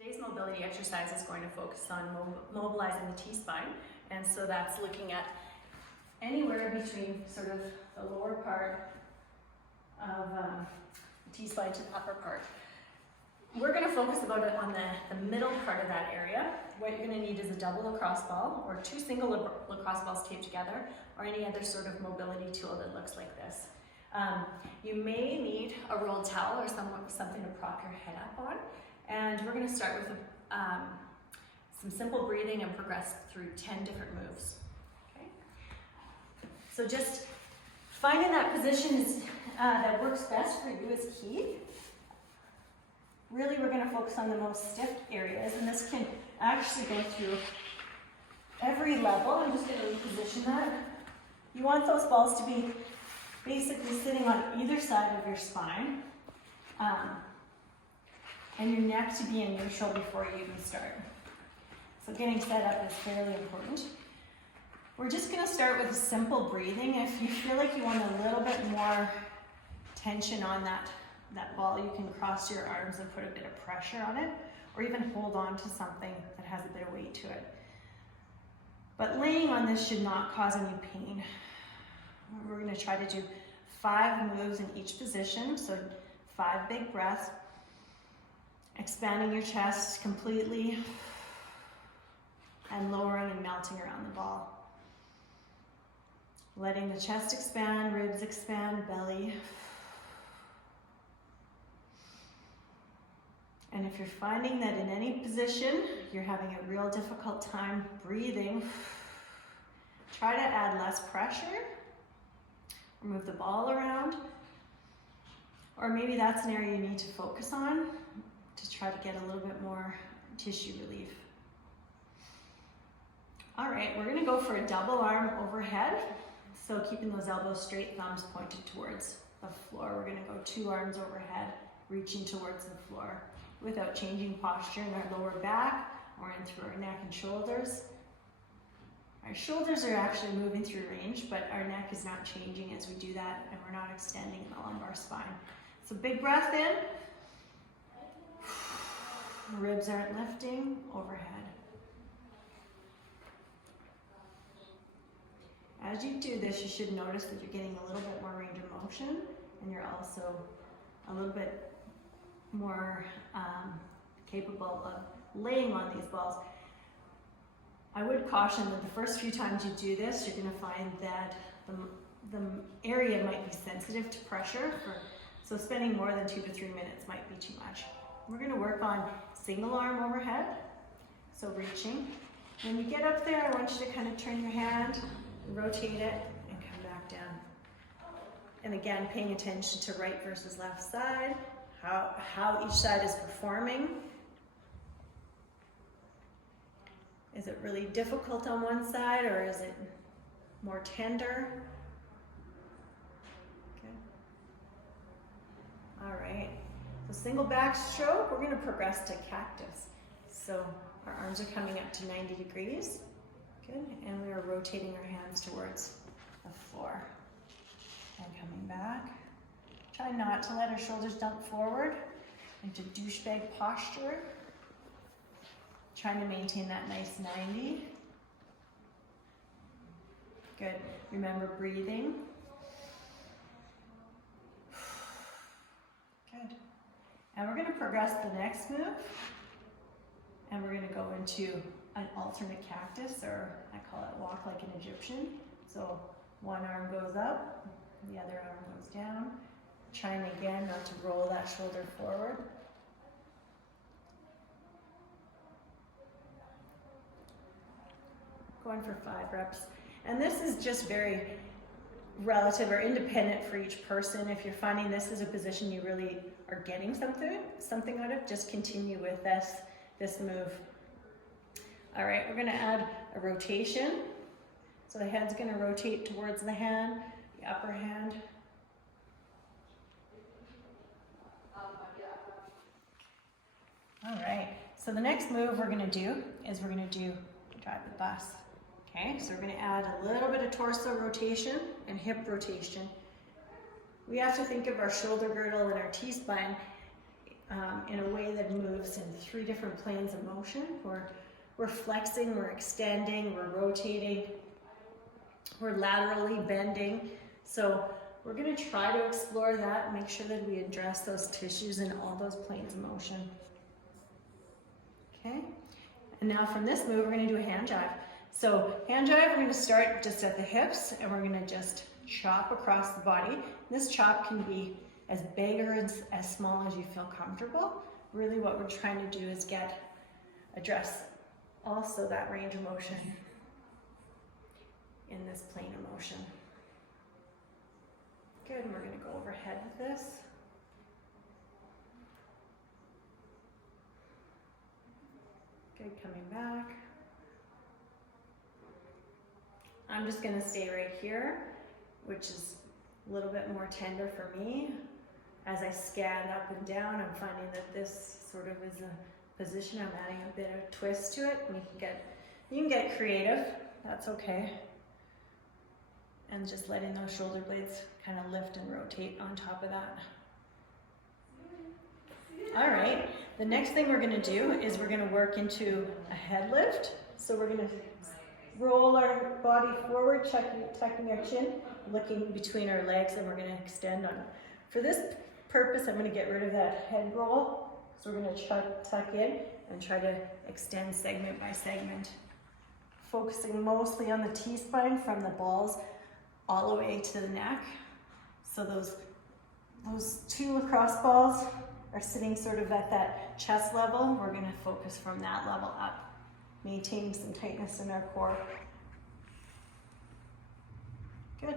Today's mobility exercise is going to focus on mobilizing the T-spine, and so that's looking at anywhere between sort of the lower part of the T-spine to the upper part. We're going to focus on the middle part of that area. What you're going to need is a double lacrosse ball or two single lacrosse balls taped together, or any other sort of mobility tool that looks like this. You may need a rolled towel or something to prop your head up on. And we're going to start with some simple breathing and progress through 10 different moves. Okay? So just finding that position that works best for you is key. Really, we're going to focus on the most stiff areas, and this can actually go through every level. I'm just going to reposition that. You want those balls to be basically sitting on either side of your spine. And your neck to be in neutral before you even start. So getting set up is fairly important. We're just going to start with a simple breathing. If you feel like you want a little bit more tension on that ball, you can cross your arms and put a bit of pressure on it, or even hold on to something that has a bit of weight to it. But laying on this should not cause any pain. We're going to try to do 5 moves in each position, so 5 big breaths. Expanding your chest completely and lowering and melting around the ball. Letting the chest expand, ribs expand, belly. And if you're finding that in any position you're having a real difficult time breathing, try to add less pressure, or move the ball around, or maybe that's an area you need to focus on to try to get a little bit more tissue relief. All right, we're gonna go for a double arm overhead. So keeping those elbows straight, thumbs pointed towards the floor. We're gonna go 2 arms overhead, reaching towards the floor without changing posture in our lower back or in through our neck and shoulders. Our shoulders are actually moving through range, but our neck is not changing as we do that, and we're not extending the lumbar spine. So big breath in. Ribs aren't lifting, overhead. As you do this, you should notice that you're getting a little bit more range of motion, and you're also a little bit more capable of laying on these balls. I would caution that the first few times you do this, you're going to find that the area might be sensitive to pressure, so spending more than 2 to 3 minutes might be too much. We're going to work on single arm overhead, so reaching. When you get up there, I want you to kind of turn your hand, rotate it, and come back down. And again, paying attention to right versus left side, how each side is performing. Is it really difficult on one side, or is it more tender? Okay. All right. So single backstroke, we're going to progress to cactus. So our arms are coming up to 90 degrees. Good. And we are rotating our hands towards the floor. And coming back. Try not to let our shoulders dump forward into douchebag posture. Trying to maintain that nice 90. Good. Remember breathing. Good. And we're going to progress the next move, and we're going to go into an alternate cactus, or I call it walk like an Egyptian. So one arm goes up, the other arm goes down. Trying again not to roll that shoulder forward. Going for 5 reps. And this is just very relative or independent for each person. If you're finding this is a position you really are getting something out of, just continue with this move. All right, we're gonna add a rotation. So the head's gonna rotate towards the hand, the upper hand. All right, so the next move we're gonna do is we're gonna do drive the bus. Okay, so we're going to add a little bit of torso rotation and hip rotation. We have to think of our shoulder girdle and our T-spine in a way that moves in 3 different planes of motion. We're flexing, we're extending, we're rotating, we're laterally bending. So we're going to try to explore that, make sure that we address those tissues in all those planes of motion. Okay, and now from this move, we're going to do a hand jive. So hand jive, we're going to start just at the hips, and we're going to just chop across the body. This chop can be as big or as small as you feel comfortable. Really what we're trying to do is address also that range of motion in this plane of motion. Good, and we're going to go overhead with this. Good, coming back. I'm just going to stay right here, which is a little bit more tender for me. As I scan up and down, I'm finding that this sort of is a position. I'm adding a bit of twist to it. You can get creative, that's okay. And just letting those shoulder blades kind of lift and rotate on top of that. All right, the next thing we're going to do is we're going to work into a head lift. So we're going to roll our body forward, tucking our chin, looking between our legs, and we're going to extend on. For this purpose, I'm going to get rid of that head roll. So we're going to tuck in and try to extend segment by segment, focusing mostly on the T-spine from the balls all the way to the neck. So those 2 lacrosse balls are sitting sort of at that chest level. We're going to focus from that level up, maintaining some tightness in our core. Good.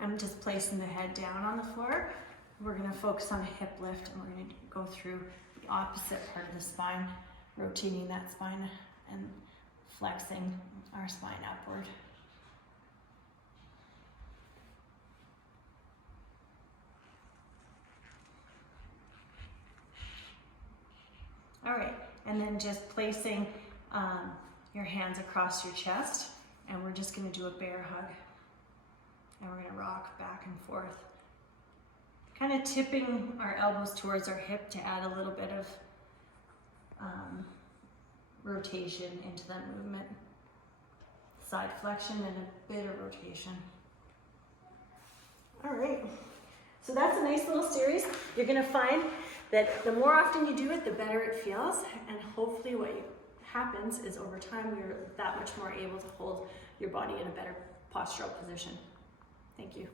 I'm just placing the head down on the floor. We're going to focus on a hip lift, and we're going to go through the opposite part of the spine, rotating that spine and flexing our spine upward. All right, and then just placing your hands across your chest, and we're just going to do a bear hug. And we're going to rock back and forth, kind of tipping our elbows towards our hip to add a little bit of rotation into that movement. Side flexion and a bit of rotation. All right, so that's a nice little series. You're going to find that the more often you do it, the better it feels, and hopefully what happens is over time you're that much more able to hold your body in a better postural position. Thank you.